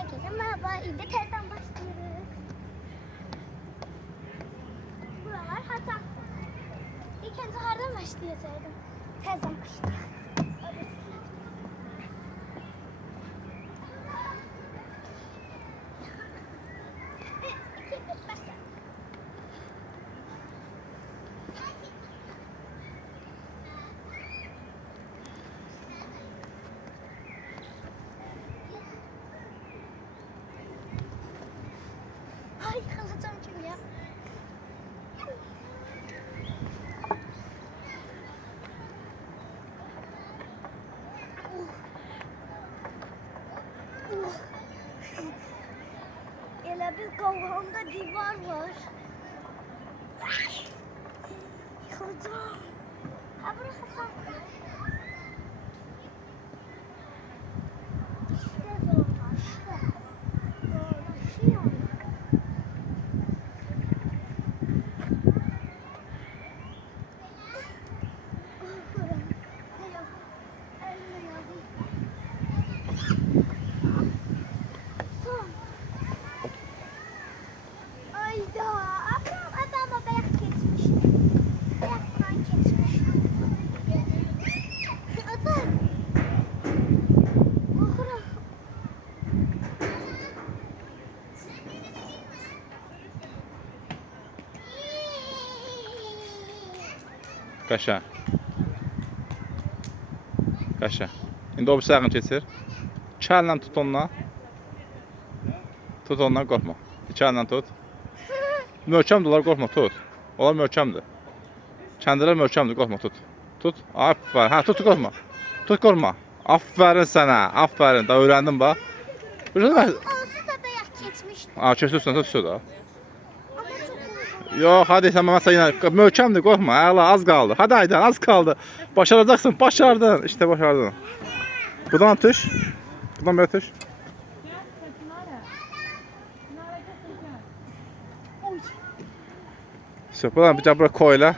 Herkese merhaba. İlde tezden başlıyoruz. Buralar Hasan. İlk önce hardan başlayacakdım. Tezden başlayalım. Ay kalacağım çünkü ya. Elə bir qovğamda divar var. Yıkılacağım. Ha burası tam. İşte zorlaştı. Zorlaşıyor. Ayda, adama bayak geçmiş. Bayaktan geçmiş. Adam. Bakıram. Qaşa. Qaşa. İndi o bir sağın keçir. Çəllə tut onunla. Tut ondan qorxma. Çəllə tut. Möhkəmdir onlar, qorxma, tut. Onlar möhkəmdir. Kəndilər möhkəmdir, qorxma, tut. Tut. Aferin. Hə, tut, qorxma. Tut, qorxma. Aferin sənə. Aferin. Da öyrəndin bax. Onsuz da bayak geçmişti. Keçirsən, tut da. Ama çok uzun. Yox, hadi sən mənə yine möhkəmdir, qorxma. Əla, az qaldı. Hadi Aydan, az qaldı. Başaracaqsın, başardın. İşte başardın. Buradan tuş. Buradan belə tuş. Oy. Buradan bir bura koy elə.